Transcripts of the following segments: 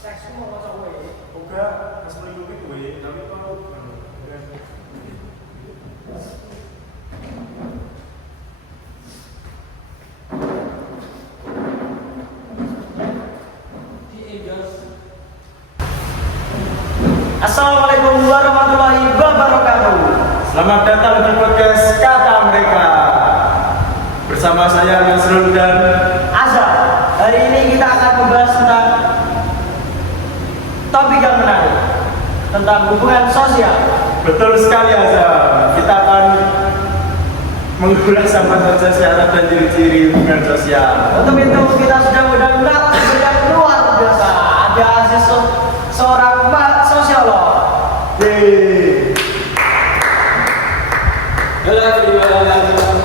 Seks ku mau maca kowe. Uga wis melingkupi kowe, tapi kok Assalamualaikum warahmatullahi wabarakatuh. Selamat datang di podcast Kata Mereka. Bersama saya Yusrul dan Azhar. Hari ini kita akan membahas tentang topik yang menarik, tentang hubungan sosial. betul sekali Azhar. Kita akan mengulas apa saja syarat dan ciri-ciri hubungan sosial. Untuk itu kita sudah undang narasumber yang luar biasa. Ada seorang sosiolog. Yeay. Halo everyone.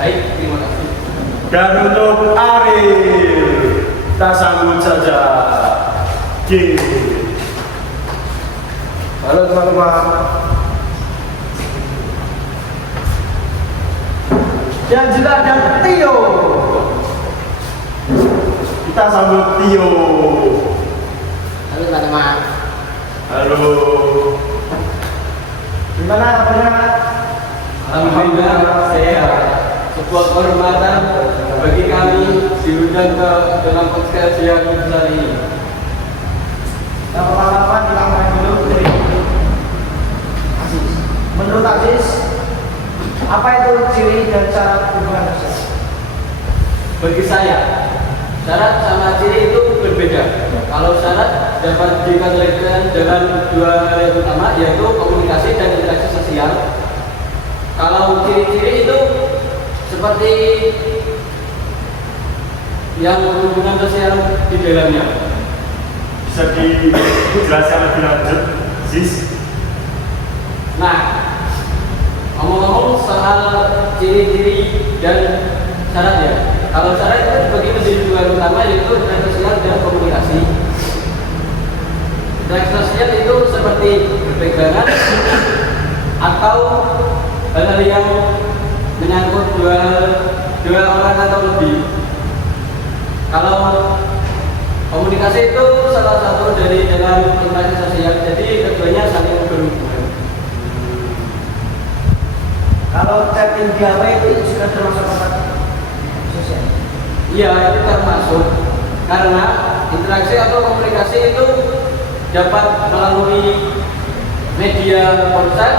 Baik, terima kasih. Dan untuk Ariel, kita sambut saja. Yeay. Halo teman-teman. Dan juga ada Tio. Kita sambut Tio. Halo teman-teman. Halo. Gimana kabarnya? Alhamdulillah sehat. Sebuah kehormatan bagi kami diundang ke dalam podcast yang besar ini. Yang pertama kita mulai dulu dari Aziz. Menurut Aziz, apa itu ciri dan syarat hubungan sosial? Bagi saya, syarat sama ciri itu berbeda. Kalau syarat dapat dikategorikan dalam dua hal yang utama, yaitu komunikasi dan interaksi sosial. Kalau ciri-ciri itu seperti yang hubungan sosial di dalamnya. Bisa dijelaskan lebih lanjut, Sis? Nah, ngomong-ngomong soal ciri-ciri dan syarat ya. Kalau syarat itu dibagi menjadi dua utama, yaitu interaksi sosial dan komunikasi. Interaksi sosial itu seperti berpegangan atau hal-hal yang menyangkut dua orang atau lebih. Kalau komunikasi itu salah satu dari dalam interaksi sosial, jadi keduanya saling berhubungan. Kalau chatting di HP itu juga termasuk interaksi sosial. Iya, itu termasuk karena interaksi atau komunikasi itu dapat melalui media ponsel,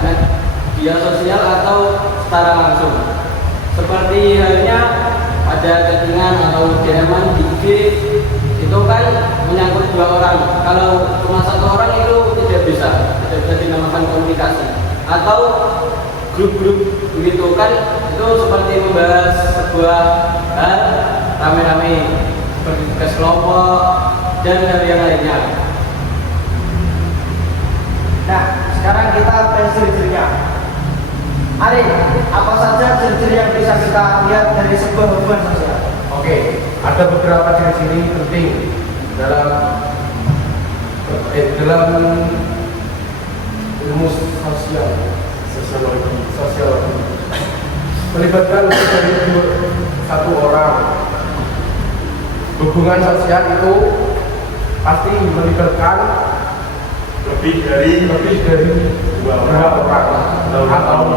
media sosial atau secara langsung. Seperti halnya ada chattingan atau DM-an di IG, itu kan menyangkut dua orang. Kalau cuma satu orang itu tidak bisa dinamakan komunikasi. Atau grup-grup begitu kan, itu seperti membahas sebuah hal rame-rame, seperti tugas kelompok dan hal yang lainnya. Nah, sekarang kita bahas ciri-cirinya. Ari, apa saja ciri-ciri yang bisa kita lihat dari sebuah hubungan sosial? Oke, ada beberapa ciri-ciri penting dalam ilmu sosiologi melibatkan lebih dari satu orang. Hubungan sosial itu pasti melibatkan Lebih dari dua orang atau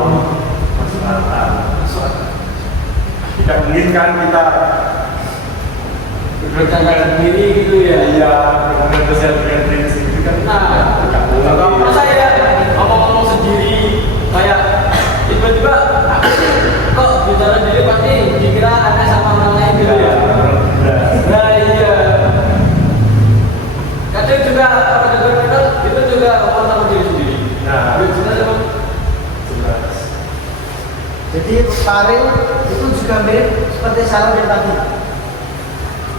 masyarakat. Tidak mungkin kan kita Berjalan sendiri gitu ya. Iya, hubungan sosial dengan diri sendiri kan. Nah, kalau saya ngomong-ngomong sendiri kayak tiba-tiba kok bicara sendiri pasti dikira aneh sama orang lain gitu ya. Nah iya. Kadang juga pada kita itu juga ngomong sama diri sendiri. Nah, jelas emang. jelas. Jadi Ari itu juga mirip seperti salam yang tadi.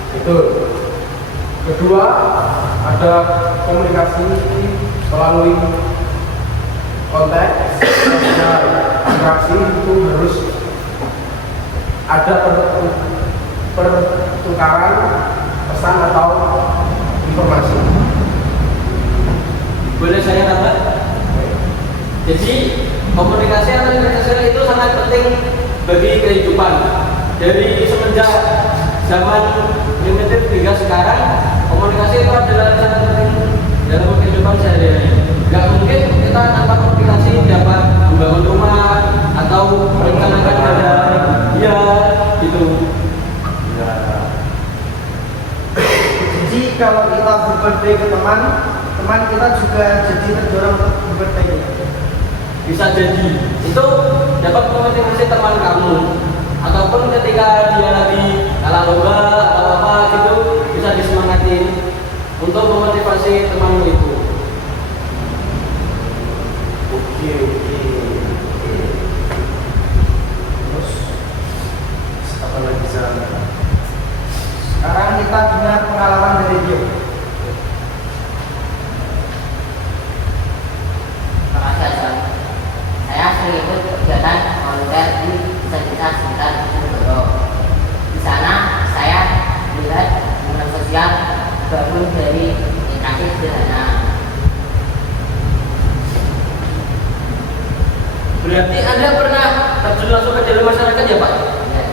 Betul. Kedua, ada komunikasi melalui konteks sosial. Interaksi itu harus ada pertukaran pesan atau informasi. Boleh saya tambah? Jadi komunikasi atau interaksi sosial itu sangat penting bagi kehidupan. Dari semenjak zaman primitif hingga sekarang komunikasi itu adalah sangat penting dalam kehidupan sehari-hari. Gak mungkin kita tanpa komunikasi dapat membangun rumah atau merencanakan ya gitu. Ya. Jadi kalau kita berbirthday ke teman, teman kita juga jadi terdorong untuk berbirthday. Bisa jadi itu dapat memotivasi teman kamu, ataupun ketika dia lagi kalah lomba atau apa gitu bisa disemangatin untuk memotivasi temanmu itu. Oke. Terus apa lagi caranya? Sekarang kita dengar pengalaman dari dia. Makasih Azam. Saya sering ikut kegiatan volunteer di desa-desa sekitar Bojonegoro. Di sana saya melihat hubungan sosial bangun dari interaksi sederhana. Berarti Anda pernah terjun langsung ke dalam masyarakat ya Pak? Ya,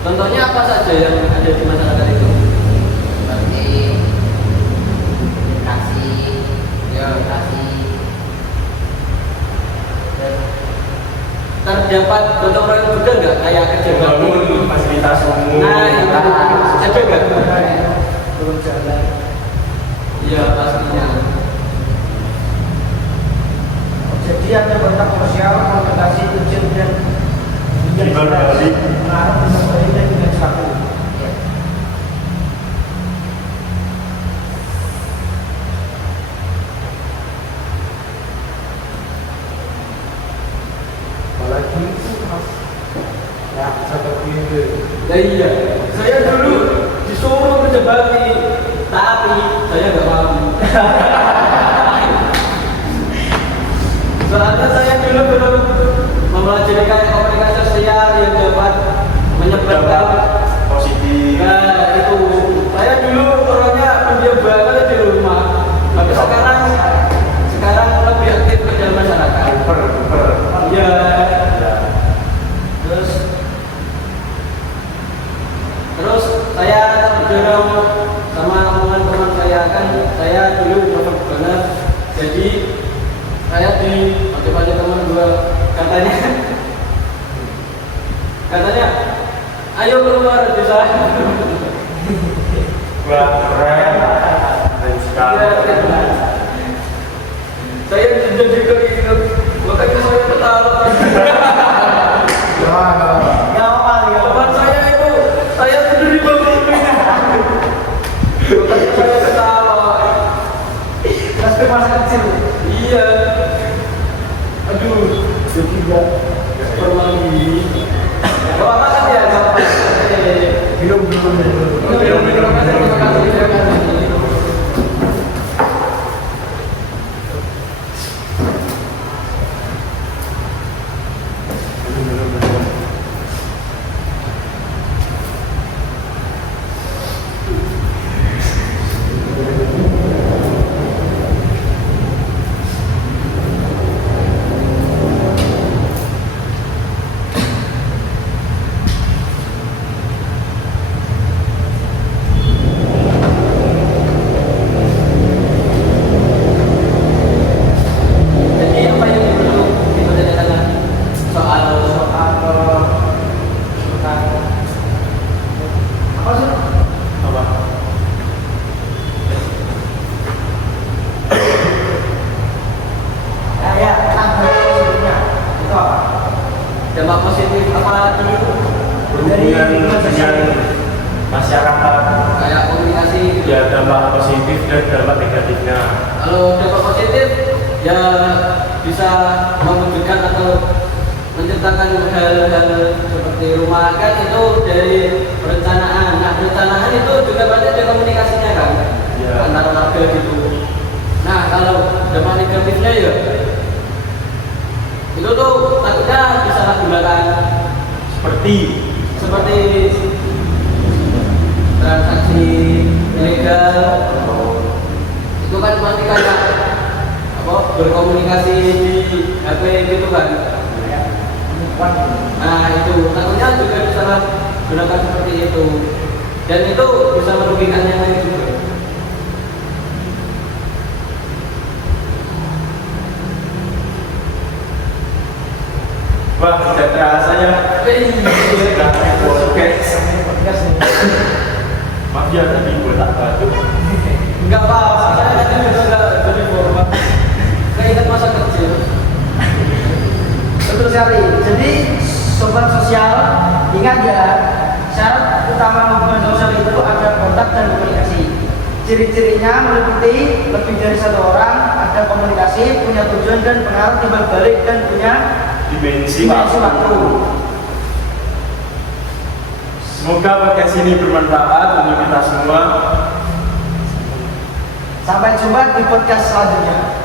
Contohnya apa saja yang ada di masyarakat itu? seperti interaksi, edukasi, dan Terdapat gotong royong juga nggak kayak kerja bakti? Bangun fasilitas umum. Nah, itu ada nggak? Turun jalan. Iya pastinya. Jadi ada kontak sosial, komunikasi, ujian dan Dibalik. pengaruh bisa balik dan tidak selaku. ya, Apalagi itu mas. Ya, seperti itu. Nah, iya, saya dulu disuruh kerja bakti, tapi saya nggak mau. Soalnya saya dulu belum mempelajari komunikasi sosial yang dapat menyebarkan. Positif. Nah, itu saya dulu orangnya pendiam banget di rumah. Tapi sekarang lebih aktif ke dalam masyarakat. Super. Iya. Ya. Terus saya terdorong sama teman-teman saya kan saya dulu introvert banget. Jadi saya dimotivasi teman gue katanya ayo keluar desa. Wah, keren. Dan sekali. Saya jadi kayak gitu. Makanya saya ketawa. Ya, Gak apa-apa, gak apa-apa. Teman saya itu saya tidur di bangkunya. Makanya saya ketawa. Respek masa kecil. Iya. Aduh, jadi gak permali. Bapak makan ya, Bapak. belum. Terima kasih. Jadi apa yang perlu kita tanyakan soal Tentang apa sih? Apa? Ya, tentang positifnya. Itu apa? dampak positif apa dulu? Berhubungan dengan masyarakat. Kayak komunikasi gitu. Ya, dampak positif dan dampak negatifnya. Kalau dampak positif ya bisa mewujudkan atau menceritakan hal-hal seperti rumah kan itu dari perencanaan. Nah perencanaan itu juga pasti ada komunikasinya kan Ya. antara warga gitu. Nah kalau dampak negatifnya ya itu tuh takutnya disalahgunakan seperti transaksi ilegal. Itu kan pasti kayak apa berkomunikasi di HP gitu kan. Nah itu takutnya juga gunakan seperti itu, dan itu bisa merugikan yang lain juga. Wah, tidak terasa ya. Oke. Maaf ya tadi gue tak batuk. Enggak apa-apa, saya tadi juga enggak jadi format. Keinget masa kecil. Betul sekali. Jadi sobat sosial, ingat ya, syarat utama hubungan sosial itu ada kontak dan komunikasi. Ciri-cirinya meliputi lebih dari satu orang, ada komunikasi, punya tujuan dan pengaruh timbal balik, dan punya Dimensi dimensi waktu. Semoga podcast ini bermanfaat untuk kita semua. Sampai jumpa di podcast selanjutnya.